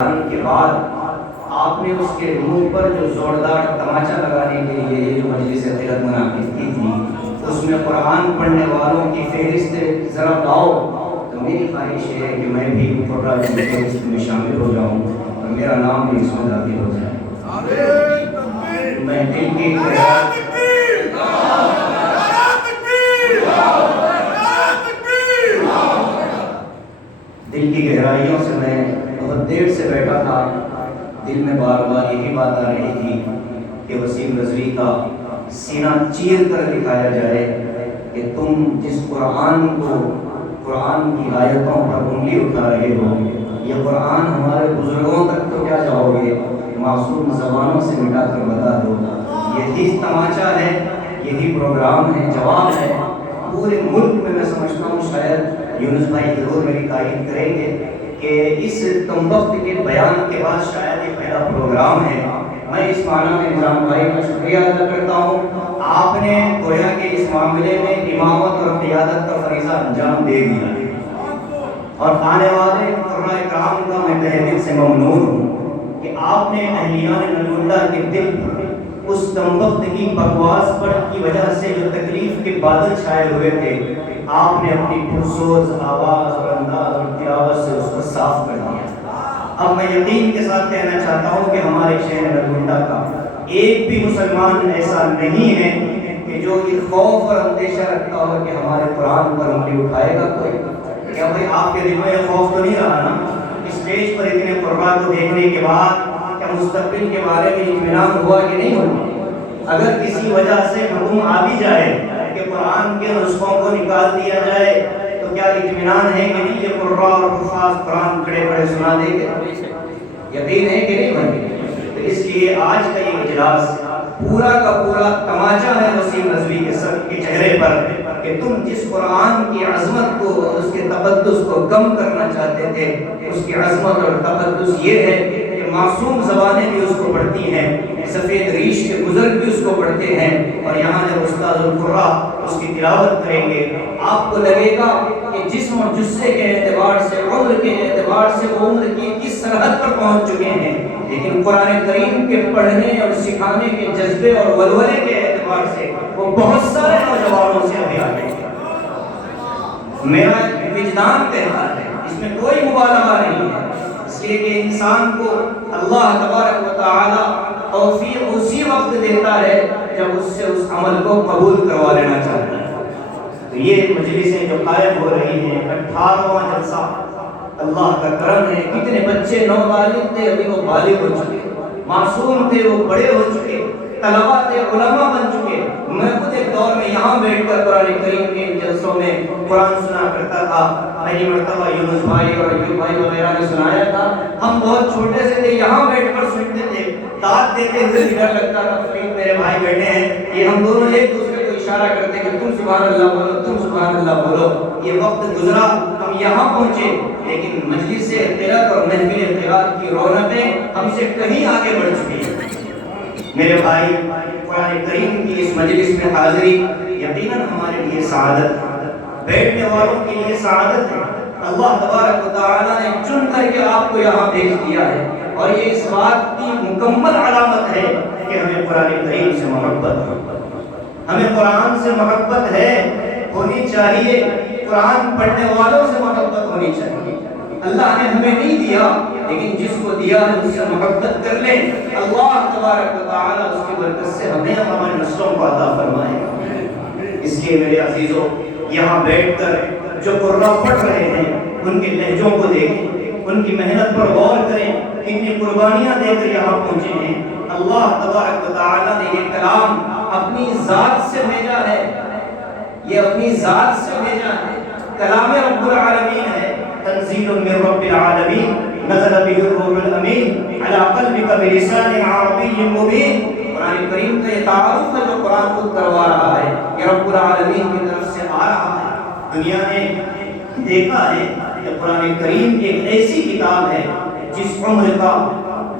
کے بعد آپ نے اس کے منہ پر جو زوردار تماچا لگانے کے لیے یہ جو مجلس قرأت منعقد کی تھی اس میں قرآن پڑھنے والوں کی فہرست ذرا لاؤ، تو میری خواہش ہے کہ میں بھی پروگرام کی فہرست میں شامل ہو جاؤں اور میرا نام بھی اس میں داخل ہو جائے۔ میں دل کی گہرائیوں سے میں بہت دیر سے بیٹھا تھا، دل میں بار بار یہی بات آ رہی تھی کہ وسیم رضوی کا سینہ چیر کر دکھایا جائے کہ تم جس قرآن کی آیتوں پر انگلی اٹھا رہے ہو، یہ قرآن ہمارے بزرگوں تک تو کیا جاؤ گے، معصوم زبانوں سے مٹا کر بتا دو۔ یہی تماچا ہے، یہی پروگرام ہے، جواب ہے۔ پورے ملک میں سمجھتا ہوں شاید یونس بھائی ضرور میری تعریف کریں گے کہ اس کم وقت کے بیان کے بعد شاید یہ پہلا پروگرام ہے۔ میں اس معنی میں نظام بھائی کا شکریہ ادا کرتا ہوں، آپ نے گویا کہ اس معاملے میں امامت اور قیادت کا فریضہ انجام دے دیا اور آنے والے علماء کرام کا میں تہ دل سے ممنون ہوں کہ آپ نے اہلیان نلگنڈا کے دل پر اس کم وقت کی بکواس پر کی وجہ سے جو تکلیف کے بادل چھائے ہوئے تھے، آپ نے اپنی پرسوز آواز اور انداز اور تلاوت سے اس کو صاف کر دیا۔ اب میں یقین کے ساتھ کہنا چاہتا ہوں کہ ہمارے شہر نلگنڈا کا ایک بھی مسلمان ایسا نہیں ہے کہ جو یہ خوف اور اندیشہ رکھتا ہو کہ ہمارے قرآن پر انگلی اٹھائے گا کوئی۔ کیا بھائی آپ کے دل میں یہ خوف تو نہیں رہا نا؟ اسٹیج پر اتنے قربان کو دیکھنے کے بعد کیا مستقبل کے بارے میں اطمینان ہوا کہ نہیں ہوا؟ اگر کسی وجہ سے حکم آ بھی جائے کہ قرآن کے نسخوں کو نکال دیا جائے تو کیا اطمینان ہے کہ نہیں یہ قرآن اور حفاظ قرآن کھڑے کھڑے سنا دیں گے؟ یقین ہے کہ نہیں بھائی؟ تو اس لیے آج کا یہ اجلاس پورا کا پورا تماچا ہے وسیم رضوی کے سر کے چہرے پر کہ تم جس قرآن کی عظمت کو، اس کے تقدس کو کم کرنا چاہتے تھے، اس کی عظمت اور تقدس یہ ہے کہ معصوم زبانیں بھی اس کو پڑھتی ہیں، سفید ریش کے بزرگ بھی اس کو پڑھتے ہیں، اور یہاں جب استاد القراء اس کی تلاوت کریں گے آپ کو لگے گا کہ جسم اور جثے کے اعتبار سے، عمر کے اعتبار سے وہ عمر کی کس سرحد پر پہنچ چکے ہیں، لیکن قرآن کریم کے پڑھنے اور سکھانے کے جذبے اور ولولے کے اعتبار سے وہ بہت سارے نوجوانوں سے ابھی آگے ہیں۔ میرا وجدان کہتا ہے، اس میں کوئی مبالغہ نہیں ہے، اس لیے کہ انسان کو اللہ تبارک و تعالی توفیق اسی وقت دیتا ہے جب اس سے اس عمل کو قبول کروا لینا چاہتا ہے۔ تو یہ مجلسیں جو قائم ہو رہی ہیں، 18واں جلسہ، اللہ کا کرم ہے، کتنے بچے نوبالغ تھے ابھی وہ بالغ ہو چکے، معصوم تھے وہ بڑے ہو چکے، طلباء تھے علماء بن چکے۔ میں خود ایک دور میں یہاں بیٹھ کر قرآن کریم کے جلسوں میں قرآن سنا کرتا تھا، پہلی مرتبہ یونس بھائی اور ایوب بھائی وغیرہ نے سنایا تھا، ہم بہت چھوٹے سے تھے، یہاں بیٹھ کر سنتے تھے، داد دیتے ہوئے ڈر لگتا تھا، میرے بھائی بیٹھے ہیں، یہ ہم دونوں ایک دوسرے کو اشارہ کرتے کہ تم سبحان اللہ بولو، تم سبحان اللہ بولو۔ یہ وقت گزرا، ہم یہاں پہنچے، لیکن مجلس قرأت اور محفل قرأت کی رونقیں ہم سے کہیں آگے بڑھ چکی ہیں۔ میرے بھائی، قرآن کریم کی اس مجلس میں حاضری یقیناً ہمارے لیے سعادت، بیٹھنے والوں کے لیے سعادت ہے۔ اللہ تبارک و تعالیٰ نے چن کر کے آپ کو یہاں بھیج دیا ہے، اور یہ اس بات کی مکمل علامت ہے کہ ہمیں قرآن کریم سے محبت ہے، ہمیں قرآن سے محبت ہے، ہونی چاہیے، قرآن پڑھنے والوں سے محبت ہونی چاہیے۔ اللہ نے ہمیں نہیں دیا، لیکن جس کو دیا ہے اس سے محبت کر لیں، اللہ تبارک و تعالیٰ اس کی برکت سے ہمیں ہمارے نسلوں کو عطا فرمائے۔ اس لیے میرے عزیزوں، یہاں بیٹھ کر جو قرآن پڑھ رہے ہیں ان کے لہجوں کو دیکھیں، ان کی محنت پر غور کریں، کتنی قربانیاں دے کر یہاں پہنچے ہیں۔ اللہ تبارک و تعالیٰ نے یہ کلام اپنی ذات سے بھیجا ہے، یہ اپنی ذات سے بھیجا ہے، کلام رب العالمین ہے، تنزیل من رب العالمین، نزل به الروح الامین علی قلبک بلسان عربی مبین۔ قرآن کریم کا یہ تعارف ہے جو قرآن خود کروا رہا ہے، یہ رب العالمین کی طرف سے آ رہا ہے۔ دنیا نے دیکھا ہے کہ قرآن کریم ایک ایسی کتاب ہے جس عمر کا،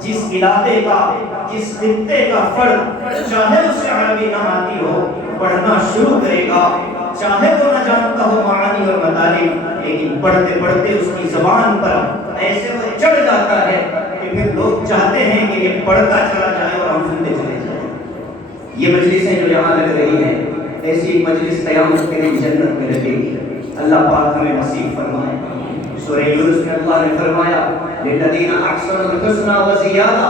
جس علاقے کا، جس خطے کا فرد چاہے اسے عربی نہ آتی ہو، پڑھنا شروع کرے گا، چاہے وہ نہ جانتا ہو معانی اور مطالب، لیکن پڑھتے پڑھتے اس کی زبان پر ایسے وہ چڑھ جاتا ہے بڑھتا چلا جائے اور ہم سنتے چلے جائیں۔ یہ مجلسیں جو یہاں لگ رہی ہیں، ایسی مجلس قیامت کے دن جنت میں لگے گی، اللہ پاک ہمیں نصیب فرمائے۔ سورہ یونس میں اللہ نے فرمایا للذین احسنوا الحسنى وزیادہ،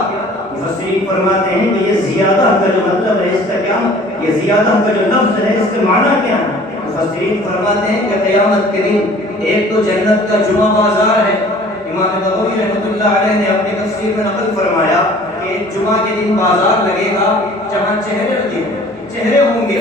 مفسرین فرماتے ہیں کہ یہ زیادہ کا جو مطلب ہے اس کا کیا، یہ زیادہ کا جو لفظ ہے اس کے معنی کیا ہے؟ مفسرین فرماتے ہیں کہ قیامت کے دن ایک تو جنت کا جمعہ بازار ہے۔ امام بغوی رحمۃ اللہ علیہ نے اپنی تفسیر میں نقل فرمایا کہ جمعہ کے دن بازار لگے گا جہاں چہرے ہوں گے،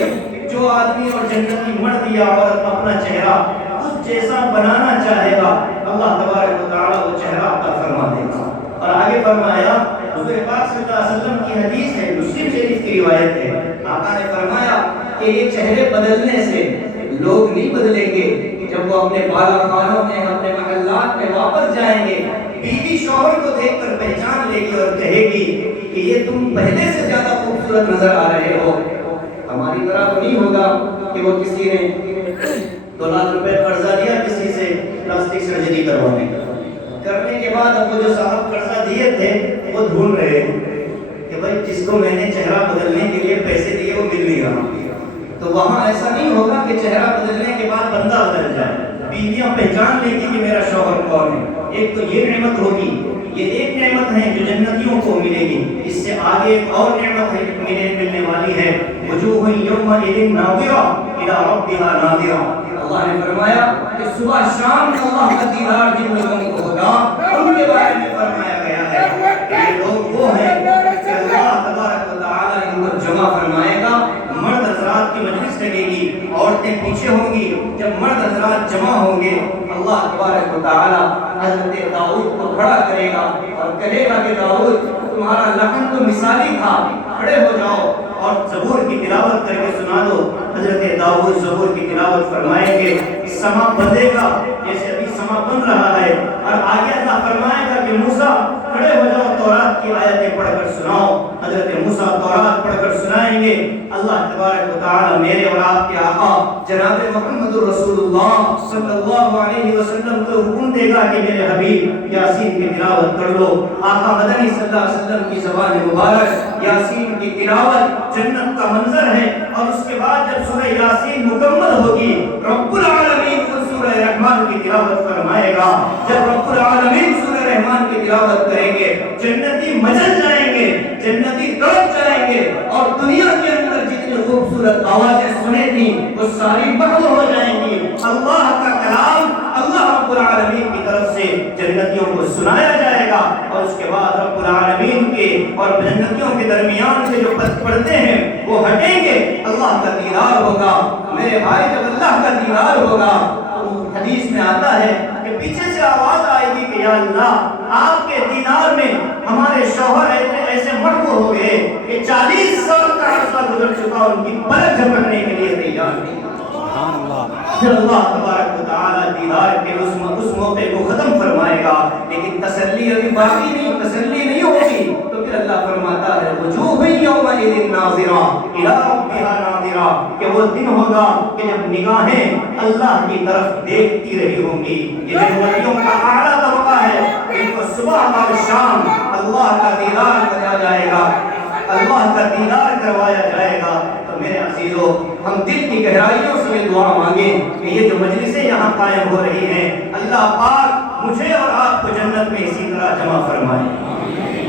جو آدمی اور جنتی مرد یا عورت اپنا چہرہ اس جیسا بنانا چاہے گا اللہ تبارک و تعالیٰ وہ چہرہ عطا فرما دے گا۔ اور آگے فرمایا، حضور پاک صلی اللہ علیہ وسلم کی حدیث ہے، مسلم شریف کی روایت ہے، آقا نے فرمایا کہ یہ چہرے بدلنے سے لوگ نہیں بدلیں گے۔ جب وہ اپنے بالا خانوں میں اپنے محلات میں واپس جائیں گے، بیوی شوہر کو دیکھ کر پہچان لے گی اور کہے گی کہ یہ تم پہلے سے زیادہ خوبصورت نظر آ رہے ہو۔ ہماری طرح تو نہیں ہوگا کہ وہ کسی نے 2 لاکھ روپے قرضہ لیا کسی سے پلاسٹک سرجری کرنے کے بعد اب وہ جو صاحب قرضہ دیے تھے وہ ڈھونڈ رہے ہیں کہ بھائی جس کو میں نے چہرہ بدلنے کے لیے پیسے دیے وہ مل نہیں رہا۔ تو وہاں ایسا نہیں ہوگا کہ چہرہ بدلنے کے بعد بندہ بدل جائے، بیویاں پہچان لیں گی کہ میرا شوہر کون ہے۔ ایک تو یہ نعمت ہوگی، یہ ایک نعمت ہے جو جنتیوں کو ملے گی۔ اس سے آگے ایک اور نعمت ہے ملنے والی ہے، وجوہ یومئذ ناظرہ الی ربھا ناظرہ۔ اللہ نے فرمایا کہ صبح شام اللہ کا دیدار جن لوگوں کو ہوگا، ان کے بارے میں فرمایا گیا ہے کہ یہ لوگ وہ ہیں کہ اللہ تبارک و تعالیٰ ان کو جمع فرمائے گا۔ مرد حضرات کی مجلس لگے گی، عورتیں پیچھے ہوں گی۔ جب مرد حضرات جمع ہوں گے، اللہ تبارک و تعالیٰ حضرت داؤد کو کھڑا کرے گا اور کہے گا کہ داؤد تمہارا لحن تو مثالی تھا، کھڑے ہو جاؤ اور زبور کی تلاوت کر کے سنا دو۔ حضرت داؤد زبور کی تلاوت فرمائیں گے، سما بندے گا جیسے ابھی سما بن رہا ہے، اور آگے اللہ فرمائے گا کہ موسیٰ کھڑے ہو جاؤ، تورات کی آیتیں پڑھ کر سناؤ۔ حضرت موسیٰ تورات پڑھ کر سنائیں گے۔ اللہ تبارک و تعالی میرے اور آپ کے آقا جناب محمد رسول اللہ صلی اللہ علیہ وسلم کو حکم دے گا کہ میرے حبیب یاسین کی تلاوت کر لو۔ آقا مدنی صلی اللہ علیہ وسلم کی زبان مبارک یاسین کی تلاوت جنت کا منظر ہے، اور اس کے بعد جب سورہ یاسین مکمل ہوگی، رب العالمین سورہ رحمان کی تلاوت فرمائے گا۔ جب رب العالمین سورہ رحمان کی تلاوت کریں گے، جنتی مچل جائیں گے، جنتی تڑپ جائیں گے، اور دنیا کے اندر جتنی خوبصورت آوازیں سنے تھیں وہ ساری محو ہو جائیں گی۔ اللہ کا کلام اللہ رب العالمین کی طرف سے جنتیوں کو سنایا جائے گا، اور اس کے بعد رب العالمین کے اور جنتیوں کے درمیان سے جو پردے ہیں وہ ہٹیں گے، اللہ کا دیدار ہوگا۔ میرے بھائی جب اللہ کا دیدار ہوگا تو حدیث میں آتا ہے کہ پیچھے سے آواز آئے گی کہ یا اللہ آپ کے دیدار میں ہمارے شوہر ایسے محو ہو گئے کہ 40 سال کا عرصہ گزر چکا، ان کی پلک جھپکنے کے لیے تیار نہیں۔ پھر اللہ تبارک و تعالیٰ دیدار کے اس موقع کو ختم فرمائے گا، لیکن تسلی ابھی باقی نہیں، تسلی نہیں ہوگی۔ تو پھر اللہ فرماتا ہے وجوہ یومئذ ناظرہ الی ربھا ناظرہ، کہ وہ دن ہوگا کہ جب نگاہیں اللہ کی طرف دیکھتی رہی ہوں گی۔ یہ جنتیوں کا اعلیٰ طبقہ ہے، ان کو صبح اور شام اللہ کا دیدار کرایا جائے گا، اللہ کا دیدار کروایا جائے گا۔ تو میرے عزیزو، ہم دل کی گہرائیوں سے یہ دعا مانگیں کہ یہ جو مجلسیں یہاں قائم ہو رہی ہیں، اللہ پاک مجھے اور آپ کو جنت میں اسی طرح جمع فرمائے۔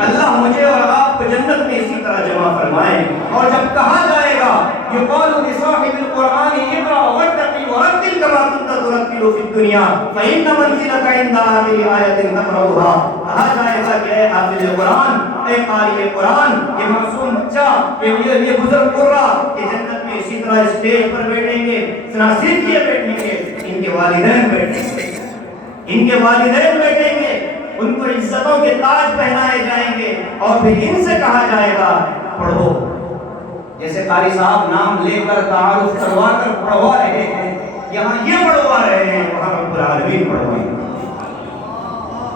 اللہ مجھے اور آپ کو جنت میں اسی طرح جمع فرمائے۔ اور جب کہا جائے گا یقال لصاحب القرآن اقرأ وارتقی ورتل کما كنت ترتل فی الدنیا فإن منزلك عند آخر آیۃ تقرأها، کہا جائے گا کہ اے حافظ قرآن، اے قاری قرآن، یہ معصوم بچہ، یہ بزرگ قرہ کہ جنت میں اسی طرح اسٹیج پر بیٹھیں گے، نہ صرف یہ بیٹھیں گے، ان کے والدین بیٹھیں گے، ان کے والدین بیٹھیں گے، ان کو عزتوں کے تاج پہنائے جائیں گے، اور پھر ان سے کہا جائے گا پڑھو۔ جیسے قاری صاحب نام لے کر تعارف کروا کر پڑھوا رہے ہیں، یہاں یہ پڑھوا رہے ہیں، وہاں رب العالمین پڑھوائیں گے۔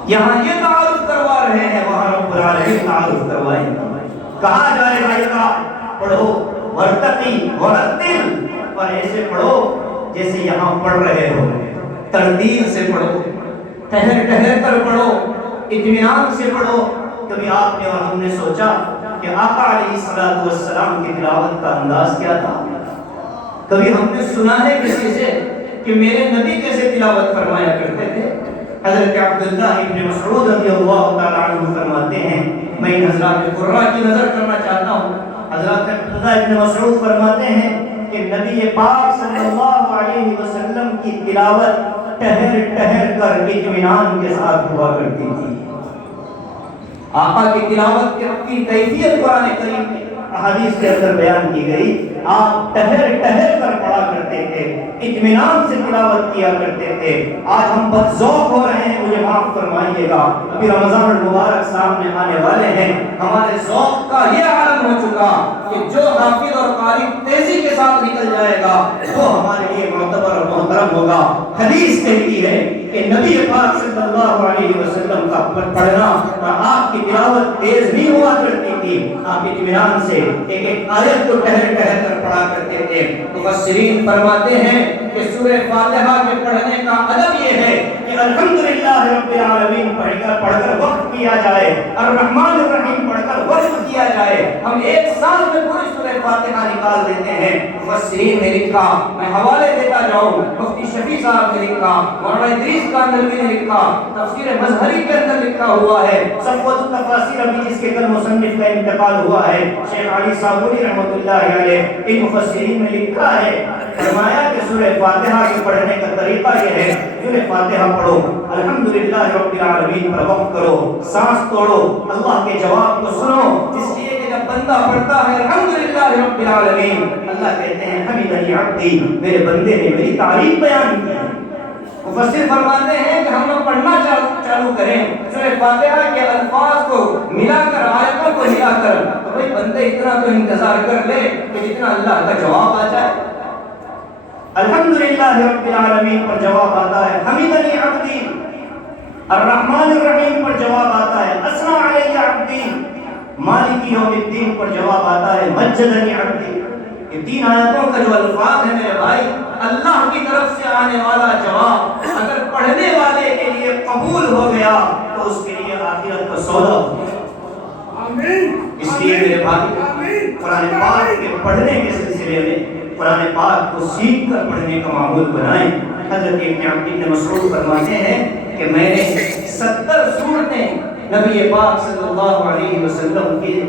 یہاں یہ تعارف کروا رہے ہیں، وہاں رب العالمین تعارف کروائیں گے۔ کہا جائے گا پڑھو ورتقی ورتل، اور ایسے پڑھو جیسے یہاں پڑھ رہے ہو، ترتیل سے پڑھو، ٹھہر ٹھہر کر پڑھو، اطمینان سے پڑھو، کبھی آپ نے اور ہم نے سوچا کہ آقا علیہ السلام کی تلاوت کا انداز کیا تھا؟ کبھی ہم نے سنا ہے کسی سے کہ میرے نبی کیسے تلاوت فرمایا کرتے تھے؟ حضرت عبداللہ ابن مسعود رضی اللہ تعالیٰ عنہ فرماتے ہیں، میں ان حضرات قرآن کی نظر کرنا چاہتا ہوں۔ حضرت عبداللہ ابن مسعود فرماتے ہیں کہ نبی پاک صلی اللہ علیہ وسلم کی تلاوت ٹہر ٹہر کر اطمینان کے ساتھ ہوا کرتی تھی۔ آقا کی تلاوت کی کیفیت قرآن کریم میں احادیث کے اندر بیان کی گئی۔ آپ ٹہر ٹہر کر پڑھا کرتے تھے، اطمینان سے تلاوت کیا کرتے تھے۔ آج ہم بد ذوق ہو رہے ہیں، مجھے معاف فرمائیے گا، ابھی رمضان المبارک سامنے آنے والے ہیں، ہمارے ذوق کا یہ عالم ہو چکا کہ جو حافظ اور قاری تیزی کے ساتھ نکل جائے گا وہ ہمارے لیے معتبر اور محترم ہوگا۔ حدیث کہتی ہے کہ نبی پاک صلی اللہ علیہ وسلم کا پڑھنا اور آپ کی تلاوت تیز نہیں ہوا کرتی تھی، آپ اطمینان سے ایک ایک آیت کو ٹہر ٹہر کر پڑھا کرتے تھے۔ مفسرین فرماتے ہیں کہ سورہ فاتحہ کے پڑھنے کا ادب یہ ہے کہ الحمدللہ رب العالمین پڑھ کر وقت کیا جائے، الرحمن الرحیم پڑھ کر وقت کیا جائے۔ ہم ایک سال میں پوری سورہ فاتحہ نکال دیتے ہیں۔ مفسرین نے لکھا، میں حوالے دیتا جاؤں، مفتی شفیع صاحب نے لکھا، مولانا ادریس کاندھلوی نے لکھا، تفسیر مظہری کے اندر لکھا ہوا ہے، صفوت التفاسیر ابھی جس کے کل مصنف کا انتقال ہوا ہے شیخ علی صابونی رحمۃ اللہ علیہ، ان مفسرین نے لکھا ہے، فرمایا کہ سورہ فاتحہ کے پڑھنے کا طریقہ یہ ہے، سورہ فاتحہ پڑھو، الحمدللہ رب العالمین پر وقف کرو، سانس توڑو، اللہ کے جواب کو سنو، اس لیے کہ جب بندہ پڑھتا ہے الحمدللہ رب العالمین، اللہ کہتے ہیں حمیدنی عبدی، میرے بندے نے میری تعریف بیان کی۔ مفسر فرماتے ہیں کہ ہم لوگ پڑھنا چالو کریں سورہ فاتحہ کے الفاظ کو ملا کر، آیتوں کو ملا کر، تو بھئی بندے اتنا تو انتظار کر لے کہ جتنا اللہ کا جواب آ جائے۔ الحمدللہ رب العالمین پر جواب آتا ہے حمیدنی عبدی، الرحمن الرحیم پر جواب آتا ہے اثنی علی عبدی، مالک یوم الدین پر جواب آتا ہے مجدنی عبدی۔ یہ تین آیتوں کا جو الفاظ ہے میرے بھائی، اللہ کی طرف سے آنے والا جواب اگر پڑھنے والے کے لیے قبول ہو گیا تو اس کے لیے آخرت کا سودا ہو گیا۔ اس لیے میرے بھائی، قرآن پاک کے پڑھنے کے سلسلے میں قرآن پاک کو سیکھ کر پڑھنے کا معمول بنائیں۔ حضرت ابن مسعود فرماتے ہیں کہ میں نے 70 سورتیں نبی پاک صلی اللہ علیہ وسلم کی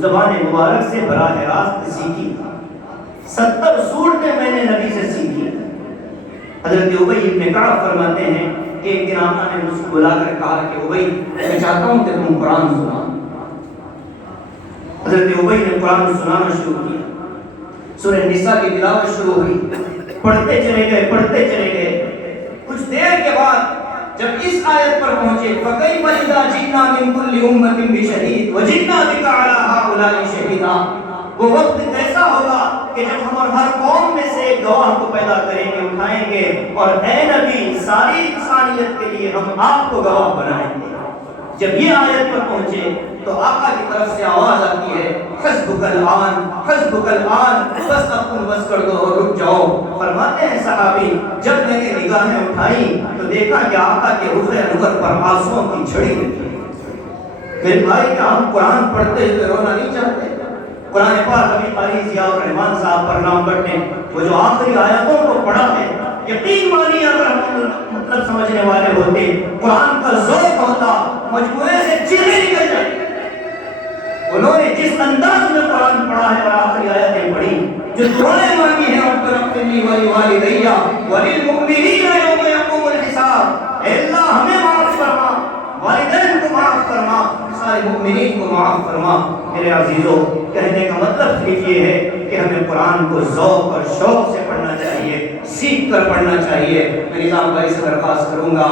زبان مبارک سے براہ راست سیکھی، 70 صورتیں میں نے نبی سے سیکھی۔ حضرت ابی ابن کعب فرماتے ہیں کہ ایک دن آقا نے مجھ کو بلا کر کہا کہ ابی میں چاہتا ہوں کہ تم قرآن سنا۔ حضرت ابی نے قرآن سنانا شروع کیا، سورہ نساء کی تلاوت شروع ہوئی، پڑھتے چلے گئے، کچھ دیر کے بعد جب اس آیت پر پہنچے فَكَيْفَ إِذَا جِئْنَا مِن كُلِّ أُمَّةٍ بِشَهِيدٍ وَجِئْنَا بِكَ عَلَى هَؤُلَاءِ شَهِيدًا۔ وہ وقت کیسا ہوگا کہ جب ہم ہر قوم میں سے ایک گواہ کو پیدا کریں گے، اٹھائیں گے، اور اے نبی ساری انسانیت کے لیے ہم آپ کو گواہ بنائیں گے۔ جب یہ آیت پر پہنچے تو آقا کی طرف سے آواز آتی ہے حسبک الآن، حسبک الآن، بس اب تم بس کر دو اور رک جاؤ۔ فرماتے ہیں صحابی جب میں نے نگاہیں اٹھائی تو دیکھا کہ آقا کے رخ انور پر آنسوؤں کی جھڑی لگی۔ میرے بھائی کیا ہم قرآن پڑھتے ہوئے رونا نہیں چاہتے؟ قرآن پاک ابھی قاری ضیاء الرحمان صاحب پر نام بٹنے وہ جو آخری آیتوں کو پڑھا ہے، یقین مانی اگر ہم مطلب سمجھنے والے ہوتے، قرآن کا ذوق ہوتا، مجموعے سے چیزیں نکل جاتی۔ انہوں نے جس انداز میں قرآن پڑھا ہے اور آخری آیتیں پڑھی، جو دعائیں مانگی ہیں ربنا اغفر لی ولوالدی وللمؤمنین یوم یقوم الحساب، اے اللہ ہمیں معاف فرما، والدین کو معاف فرما، سارے مؤمنین کو معاف فرما۔ میرے عزیزو، کہنے کا مطلب صرف یہ ہے کہ ہمیں قرآن کو ذوق اور شوق سے پڑھنا چاہیے، سیکھ کر پڑھنا چاہیے۔ میں نظام بھائی سے درخواست کروں گا،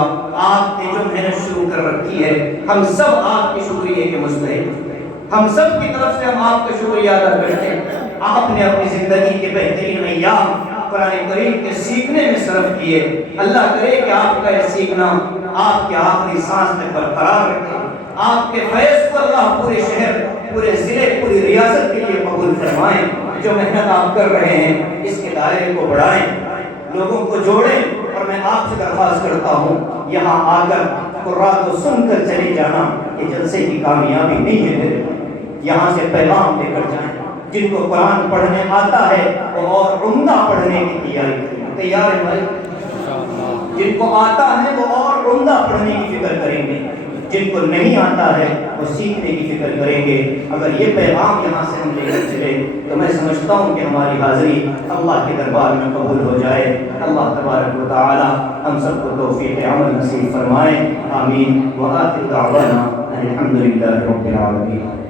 آپ نے جو محنت شروع کر رکھی ہے، ہم سب آپ کے شکریہ کے مستحق ہیں، ہم سب کی طرف سے ہم آپ کا شکریہ ادا کرتے ہیں۔ آپ نے اپنی زندگی کے بہترین ایام قرآن کریم کے سیکھنے میں صرف کیے۔ اللہ کرے کہ آپ کا یہ سیکھنا آپ کے آخری سانس میں برقرار رکھے، آپ کے فیض کو اللہ پورے شہر، پورے ضلع، پوری ریاست کے لیے قبول فرمائیں۔ جو محنت آپ کر رہے ہیں اس کے دائرے کو بڑھائیں، لوگوں کو جوڑیں، اور میں آپ سے درخواست کرتا ہوں یہاں آ کر قرآن کو سن کر چلے جانا یہ جلسے کی کامیابی نہیں ہے میرے بھائی۔ یہاں سے پیغام لے کر جائیں، جن کو قرآن پڑھنے آتا ہے وہ اور عمدہ پڑھنے کی تیاری کریں۔ تیار ہے بھائی؟ جن کو آتا ہے وہ اور عمدہ پڑھنے کی فکر کریں گے، جن کو نہیں آتا ہے وہ سیکھنے کی فکر کریں گے۔ اگر یہ پیغام یہاں سے ہم لے کر چلے تو میں سمجھتا ہوں کہ ہماری حاضری اللہ کے دربار میں قبول ہو جائے۔ اللہ تبارک و تعالی ہم سب کو توفیق عمل نصیب فرمائے، آمین۔ وآخر دعوانا ان الحمد للہ رب العالمین۔